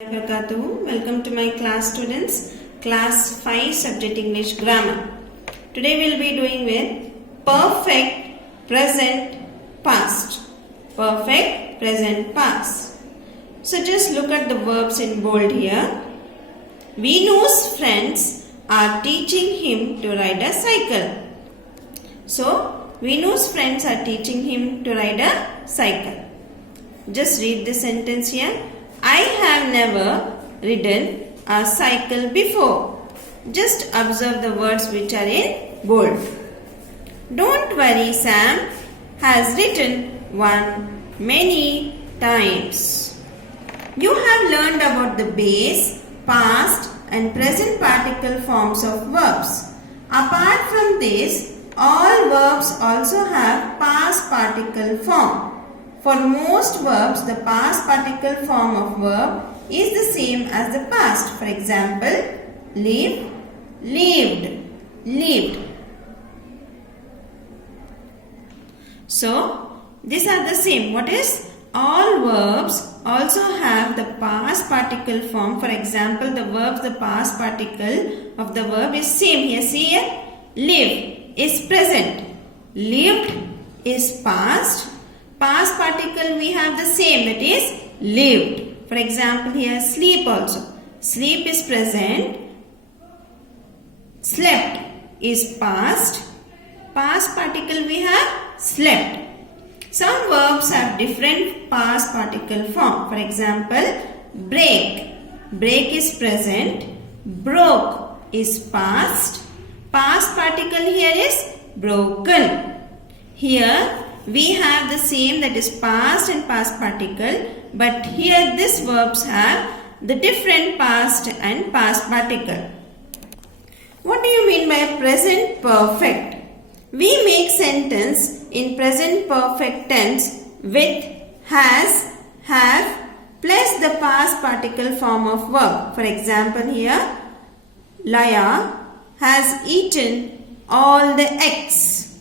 Welcome to my class students, class 5 subject English grammar. Today we will be doing with perfect present past. Perfect present past. So just look at the verbs in bold here. Venu's friends are teaching him to ride a cycle. So Venu's friends are teaching him to ride a cycle. Just read the sentence here. I have never ridden a cycle before. Just observe the words which are in bold. Don't worry, Sam has written one many times. You have learned about the base, past and present particle forms of verbs. Apart from this, all verbs also have past particle form. For most verbs, the past particle form of verb is the same as the past. For example, live, lived, lived. So, these are the same. What is? All verbs also have the past particle form. For example, the verbs, the past particle of the verb is same. Here, see here. Live is present. Lived is past. Past particle we have the same, that is lived. For example, here sleep also. Sleep is present. Slept is past. Past particle we have slept. Some verbs have different past particle form. For example, break. Break is present. Broke is past. Past particle here is broken. Here we have the same, that is past and past particle, but here these verbs have the different past and past particle. What do you mean by present perfect? We make sentence in present perfect tense with has, have plus the past particle form of verb. For example, here Laya has eaten all the eggs.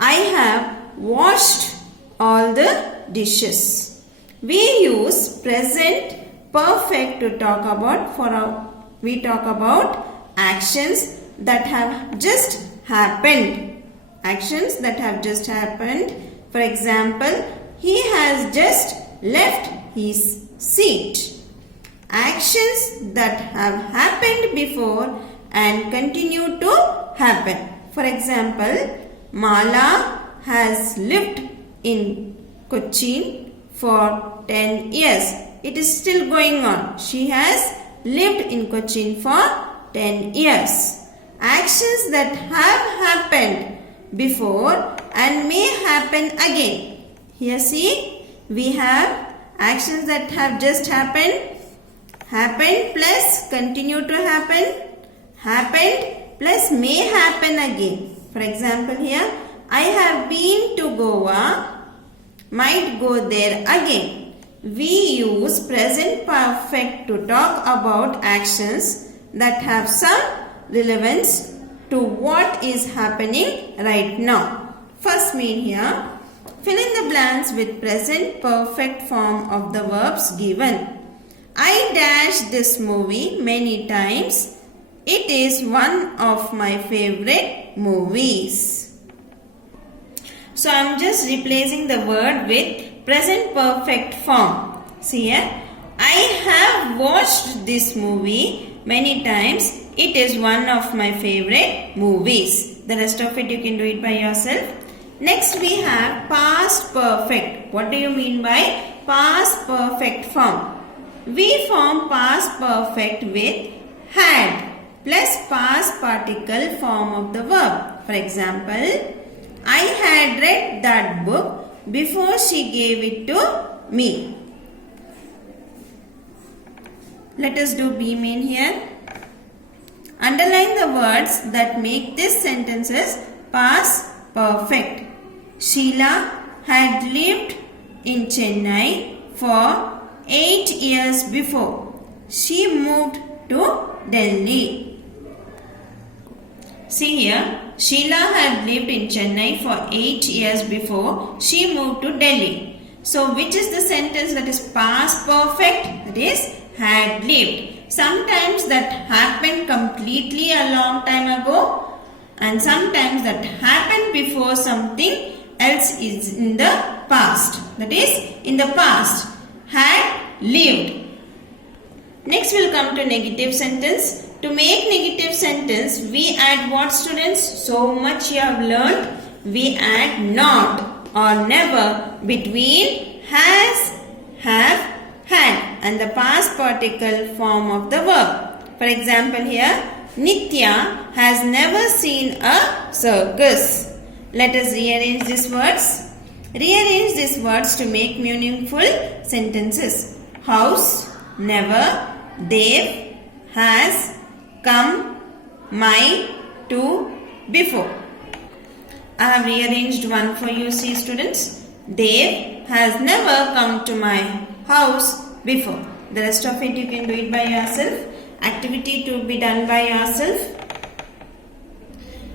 I have washed all the dishes. We use present perfect to talk about we talk about actions that have just happened. Actions that have just happened. For example, he has just left his seat. Actions that have happened before and continue to happen. For example, Mala has lived in Cochin for 10 years. It is still going on. She has lived in Cochin for 10 years. Actions that have happened before and may happen again. Here see, we have actions that have just happened. Happened plus continue to happen. Happened plus may happen again. For example, here I have been to Goa, might go there again. We use present perfect to talk about actions that have some relevance to what is happening right now. First mean here, fill in the blanks with present perfect form of the verbs given. I dashed this movie many times. It is one of my favorite movies. So I am just replacing the word with present perfect form. See here, I have watched this movie many times. It is one of my favorite movies. The rest of it you can do it by yourself. Next we have past perfect. What do you mean by past perfect form? We form past perfect with had plus past particle form of the verb. For example, I had read that book before she gave it to me. Let us do be main here. Underline the words that make this sentences past perfect. Sheila had lived in Chennai for 8 years before. She moved to Delhi. See here, Sheila had lived in Chennai for 8 years before she moved to Delhi. So, which is the sentence that is past perfect? That is had lived. Sometimes that happened completely a long time ago, and sometimes that happened before something else is in the past. That is, in the past, had lived. Next we'll come to negative sentence. To make negative sentence, we add what, students? So much you have learned. We add not or never between has, have, had and the past particle form of the verb. For example here, Nitya has never seen a circus. Let us rearrange these words. Rearrange these words to make meaningful sentences. House, never, Dev, has, come, might, to, before. I have rearranged one for you, see students. Dev has never come to my house before. The rest of it you can do it by yourself. Activity to be done by yourself.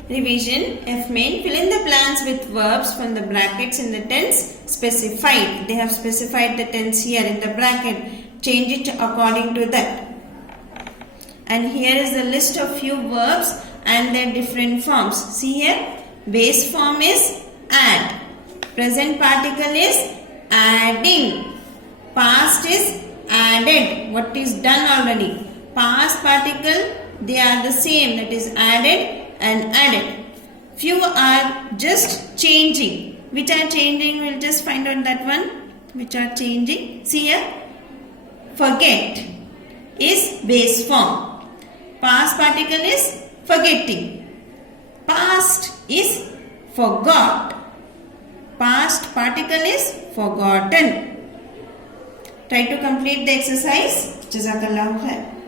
Revision. F main. Fill in the blanks with verbs from the brackets in the tense specified. They have specified the tense here in the bracket. Change it according to that. And here is the list of few verbs and their different forms. See here. Base form is add. Present particle is adding. Past is added. What is done already. Past particle, they are the same. That is added and added. Few are just changing. Which are changing? We'll just find out that one. Which are changing. See here. Forget is base form. Past particle is forgetting. Past is forgot. Past particle is forgotten. Try to complete the exercise. Jazakallahu khair.